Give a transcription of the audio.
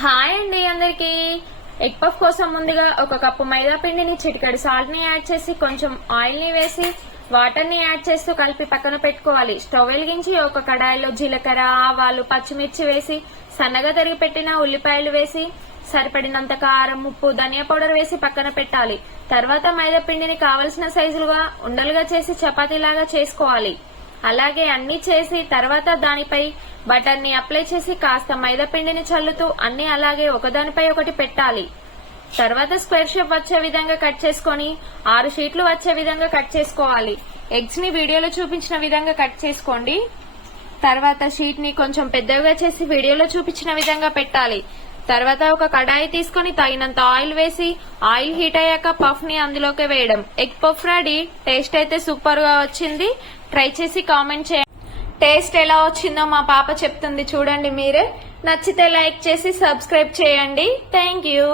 Hi అండి అందరికి. Egg puff కోసం ముందుగా ఒక కప్పు మైదా పిండిని, చిటికెడు సాల్ట్ ని యాడ్ చేసి కొంచెం ఆయిల్ ని వేసి వాటర్ ని యాడ్ చేస్తూ కలిపి పక్కన పెట్టుకోవాలి. స్టవ్ వెలిగించి ఒక కడాయిలో జీలకర్ర, ఆవాలు, పచ్చిమిర్చి వేసి సన్నగా తరిగి పెట్టిన ఉల్లిపాయలు వేసి సరిపడినంత కారం, ఉప్పు, ధనియా పౌడర్ వేసి పక్కన పెట్టాలి. తర్వాత మైదా పిండిని కావలసిన సైజులుగా ఉండలుగా చేసి చపాతీలాగా చేసుకోవాలి. అలాగే అన్ని చేసి తర్వాత దానిపై బటర్ ని అప్లై చేసి కాస్త మైదా పిండిని చల్లుతూ అన్ని అలాగే ఒకదానిపై ఒకటి పెట్టాలి. తర్వాత స్క్వేర్ షేప్ వచ్చే విధంగా కట్ చేసుకొని 6 షీట్లు వచ్చే విధంగా కట్ చేసుకోవాలి. ఎగ్స్ ని వీడియోలో చూపించిన విధంగా కట్ చేసుకోండి. తర్వాత షీట్ ని కొంచెం పెద్దగా చేసి వీడియోలో చూపించిన విధంగా పెట్టాలి. తర్వాత ఒక కడాయి తీసుకొని తగినంత ఆయిల్ వేసి ఆయిల్ హీట్ అయ్యాక పఫ్ ని అందులోకి వేయడం. Egg puff ready. టేస్ట్ అయితే సూపర్ గా వచ్చింది. ట్రై చేసి కామెంట్ చేయండి. టేస్ట్ ఎలా వచ్చిందో మా పాప చెప్తుంది, చూడండి మీరే. నచ్చితే లైక్ చేసి సబ్స్క్రైబ్ చేయండి. Thank you.